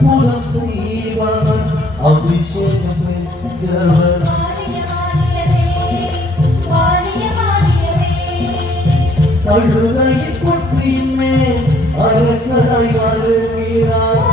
அற்புதம் செய்வார் அபிஷேகம் பெற்றவர் கழுதையின் பொற்றின் மேல் அரசராய் வருகிறார்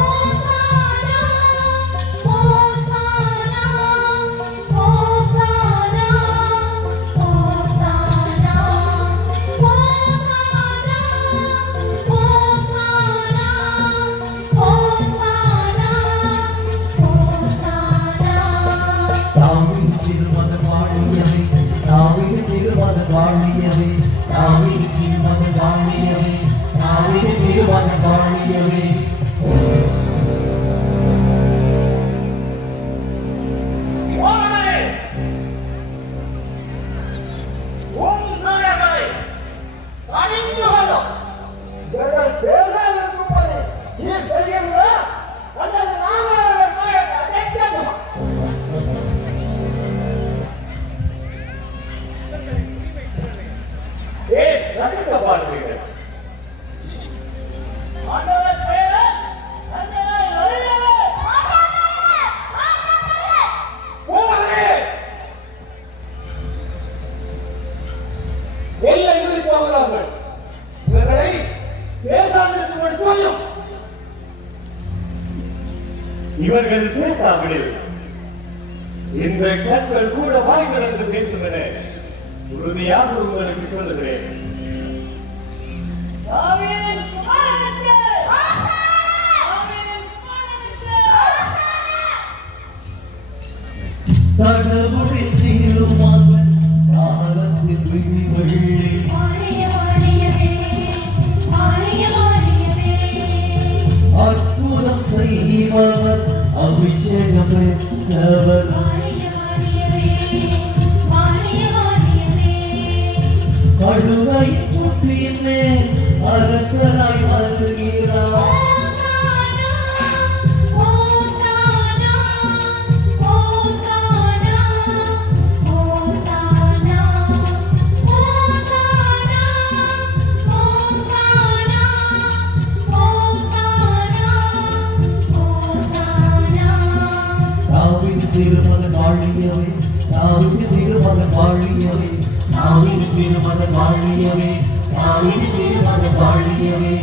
இவர்கள் பேசாவிடில் இந்த கற்கள் கூட வாய்கள் என்று பேசுகின்றன. உறுதியாக உங்களுக்கு சொல்லுகிறேன். கடவுளின் தீர்மானம் காலத்தில் விழிவள்ளி அற்புதம் செய்பவர் அபிஷேகம் பெற்றவர் கழுதையின் பொற்றின் மேல் அரசராய் வருகிறார் திருமகன் வாழியவே தாவீது திருமகன் வாழியவே தாவீது திருமகன் வாழியவே தாவீது திருமகன் வாழியவே